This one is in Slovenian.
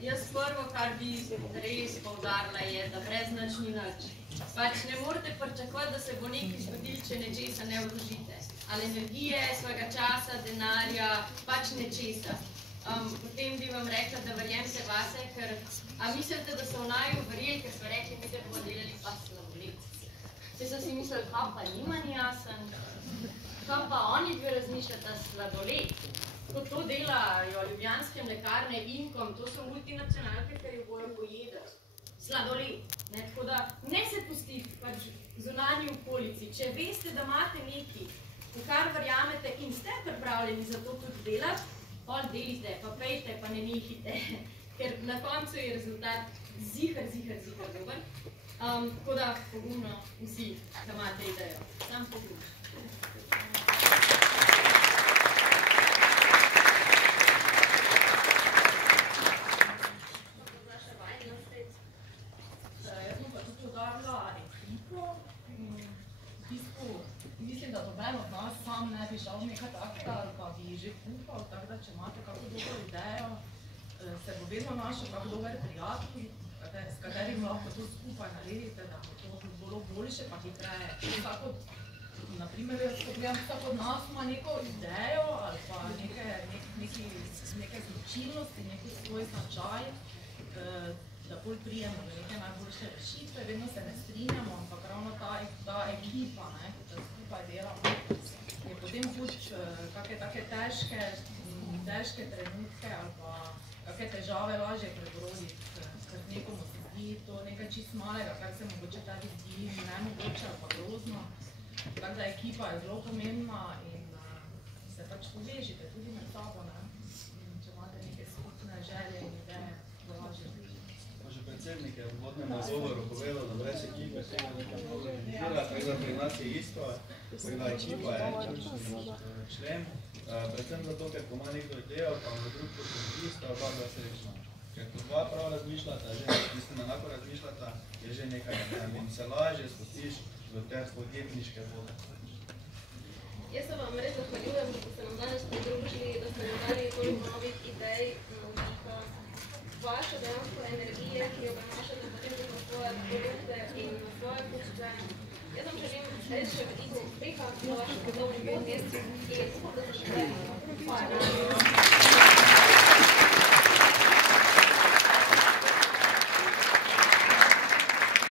Jaz prvo, kar bi res poudarila, je, da brez nič ni nič. Pač ne morete pričakovati, da se bo nekaj zgodilo, če nečesa ne vložite. Ali energije, svojega časa, denarja, pač nečesa. Potem bi vam rekla, da verjemite vase, ker a mislite, da so v naju verjeli, ker so rekli, mi se bomo delali pa sladoled. Če so si mislili, kaj pa njima ni jasen, kaj pa oni dve razmišljata sladoled. Ko to delajo Ljubljanske mlekarne Inkom, to so multinacionalke, ker jo bojo pojedati. Sladoled. Tako da ne se pustiti pač zunanji okolici. Če veste, da imate nekaj, v kar verjamete in ste pripravljeni za to tudi delati, pol delite, pa pejte, pa ne nehite. Ker na koncu je rezultat ziher dober. Tako da pogumno vsi, da imate idejo. Sam pogumno. Mislim, da doben od nas sam ne bi šel v nekaj takega, ali pa bi že kuhal, tako da če imate kako dobro idejo, se bo vedno našel kako dober prijatelj, s katerim lahko to skupaj naredite, da bo to bilo boljše, pa hitreje. Naprimer, jaz pogledam, vsak od nas ima neko idejo ali pa neke značilnosti, neki svoj značaj, da bolj prijemo do neke najboljše rešitve, vedno se ne strinjamo, ampak ravno ta ekipa, da skupaj delamo, je potem tudi kakšne take težke trenutke ali pa kakšne težave lažje prebroditi, ker nekomu se zdi to nekaj čist malega, kar se mogoče tebi zdi nemogoče ali pa grozno. Tako da ekipa je zelo pomembna in se pač povežite tudi med sabo, če imate neke skupne želje in ideje, bo lažje. Predsednik je v vodnem nagovoru povedal, da brez ekipe se nekaj organizira, tako da pri nas je isto, prva ekipa je ključni člen, predvsem zato, ker ko ima nekdo idejo, pa v drug posluži, sta oba dva srečna. Ker ko dva prav razmišljata, enako razmišljata, je že nekaj in se lažje spustiš v te podjetniške vode. Jaz se vam res zahvaljujem, da ste nam danes pridružili, da ste nam dali toliko novih idej, navdiha, vaše dejansko energije, ki jo prenašate potem tudi na svoje produkte in na svoje kuće. Jaz vam želim res še veliko uspeha na vašem podobnem podjetju in upam, da se še vedno. Hvala.